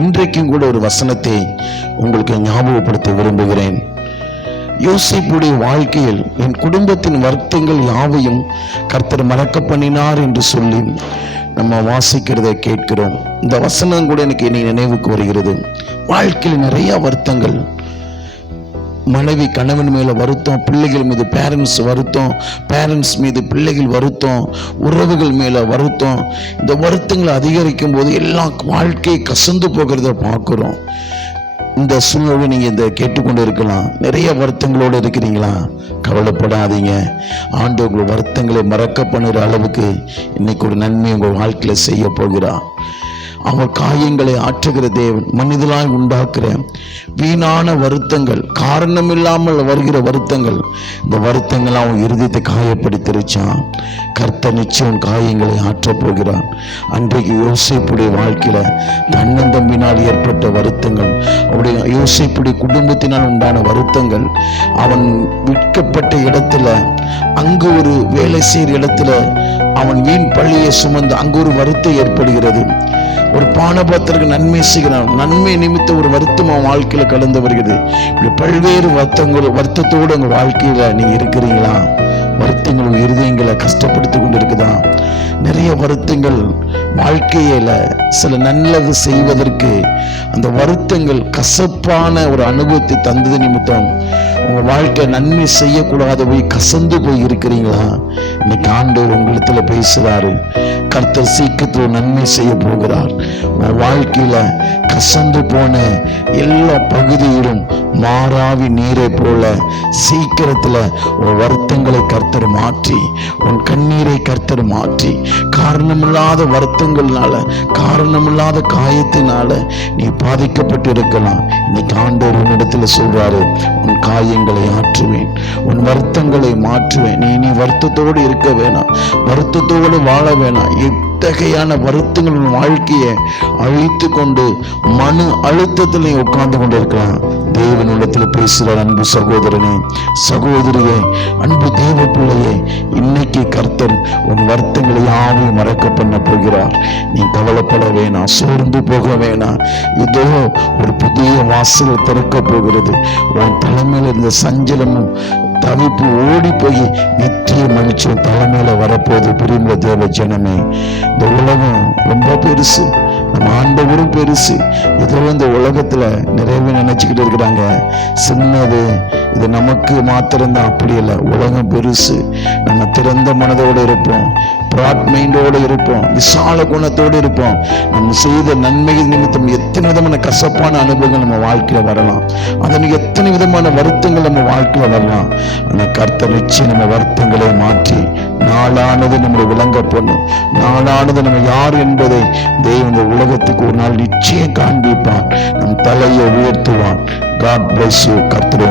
இன்றைக்கும் கூட ஒரு வசனத்தை உங்களுக்கு ஞாபகப்படுத்த விரும்புகிறேன். யோசேப்புடைய வாழ்க்கையில் என் குடும்பத்தின் வருத்தங்கள் யாவையும் கர்த்தர் மறக்க பண்ணினார் என்று சொல்லி நம்ம வாசிக்கிறதை கேட்கிறோம். இந்த வசனம் கூட எனக்கு இனி நினைவுக்கு வருகிறது. வாழ்க்கையில் நிறைய வருத்தங்கள், மனைவி கணவன் மேல வருத்தம், பிள்ளைகள் மீது பேரண்ட்ஸ் வருத்தம், பேரண்ட்ஸ் மீது பிள்ளைகள் வருத்தம், உறவுகள் மேல வருத்தம். இந்த வருத்தங்களை அதிகரிக்கும் போது எல்லாம் வாழ்க்கை கசந்து போகிறத பார்க்கிறோம். இந்த சூழ்நிலை நீங்க இந்த கேட்டுக்கொண்டு இருக்கலாம். நிறைய வருத்தங்களோடு இருக்கிறீங்களா? கவலைப்படாதீங்க. ஆண்டவர் உங்கள் வருத்தங்களை மறக்க பண்ணுற அளவுக்கு இன்னைக்கு ஒரு நன்மை உங்கள் வாழ்க்கையில செய்ய போகிறார். அவர் காயங்களை ஆற்றுகிற தேவன். மனிதனாய் உண்டாக்குற வீணான வருத்தங்கள், காரணம் இல்லாமல் வருகிற வருத்தங்கள், இந்த வருத்தங்கள் அவன் இருதயத்தை காயப்படுத்திருச்சான். கர்த்தர் நிச்சயம் காயங்களை ஆற்றப் போகிறான். அன்றைக்கு யோசேப்புடைய வாழ்க்கையில தன்னந்தம்பினால் ஏற்பட்ட வருத்தங்கள், அவருடைய யோசேப்புடைய குடும்பத்தினால் உண்டான வருத்தங்கள், அவன் விற்கப்பட்ட இடத்துல, அங்கு ஒரு வேலை செய்கிற இடத்துல அவன் வீண் பள்ளியை சுமந்து அங்கு ஒரு வருத்தம் ஏற்படுகிறது. ஒரு பானபாத்திற்கு நன்மை செய்கிறான், நன்மை நிமித்த ஒரு வருத்தம் அவன் வாழ்க்கையில கலந்து வருகிறது. இப்படி பல்வேறு வருத்தத்தோடு உங்க வாழ்க்கையில நீங்க இருக்கிறீங்களா? வருத்தங்கள் இருதயங்களை கஷ்டப்படுத்தி கொண்டு இருக்குதா? நிறைய வருத்தங்கள் வாழ்க்கையில சில நல்லது செய்வதற்கு அந்த வருத்தங்கள் கசப்பான ஒரு அனுபவத்தை தந்தது நிமித்தம் உங்க வாழ்க்கை நன்மை செய்யக்கூடாத போய் கசந்து போய் இருக்கிறீங்களா? இன்னைக்கு ஆண்டவர் உங்களிடத்துல பேசுறாரு. கர்த்தர் சீக்கிரத்தில் நன்மை செய்ய போகிறார். உங்க வாழ்க்கையில கசந்து போன எல்லா பகுதியிலும் மாறாவி நீரை போல சீக்கிரத்துல உன் வருத்தங்களை கர்த்தர் மாற்றி, உன் கண்ணீரை கர்த்தர் மாற்றி, காரணமில்லாத வருத்தங்கள்னால, காரணமில்லாத காயத்தினால நீ பாதிக்கப்பட்டு இருக்கலாம். இன்னைக்கு ஆண்டவர் உன்னிடத்துல சொல்றாரு, உன் காயங்களை ஆற்றுவேன், உன் வருத்தங்களை மாற்றுவேன். நீ வருத்தத்தோடு இருக்க வேணாம், வருத்தத்தோடு வாழ வேணாம். இத்தகையான வருத்தங்கள் உன் வாழ்க்கையை அழித்து கொண்டு மன அழுத்தத்தில் நீ உட்கார்ந்து கொண்டு இருக்கலாம். தேவனிடத்தில் பேசுகிற அன்பு சகோதரனே, சகோதரியே, அன்பு தேவ பிள்ளையே, இன்னைக்கு கர்த்தர் உன் வருத்தங்களை யாவையும் மறக்க பண்ண போகிறார். நீ கவலைப்பட வேணாம், சோர்ந்து போக வேணாம். இதோ ஒரு புதிய வாசல் திறக்க போகிறது. உன் தலைமையில இருந்த சஞ்சலமும் தவிப்பு ஓடி போய் நித்திய மகிழ்ச்சி தலைமையில வரப்போது. பிரிந்த தேவ ஜனமே, இந்த உலகம் ரொம்ப பெருசு, நம்ம ஆண்டவரும் பெருசு. ஏதோ இந்த உலகத்துல நிறைய பேர் நினைச்சுக்கிட்டு இருக்கிறாங்க சின்னது, இது நமக்கு மாத்திரம்தான். அப்படி இல்லை, உலகம் பெருசு. நம்ம திறந்த மனதோடு இருப்போம், பிராட் மைண்டோடு இருப்போம், விசால குணத்தோடு இருப்போம். நம்ம செய்த நன்மைகள் நிமித்தம் எத்தனை விதமான கசப்பான அனுபவங்கள் நம்ம வாழ்க்கையில வரலாம், அதற்கு எத்தனை விதமான வருத்தங்கள் நம்ம வாழ்க்கையில வரலாம். ஆனா கர்த்தர் நிச்சயம் நம்ம வருத்தங்களை மாற்றி நாளானது நம்மளை விளங்க பண்ணும். நாளானது நம்ம யார் என்பதை தேவன் உலகத்துக்கு ஒரு நாள் நிச்சயம் காண்பிப்பான். நம் தலையை உயர்த்துவான். God bless you. கர்த்தர்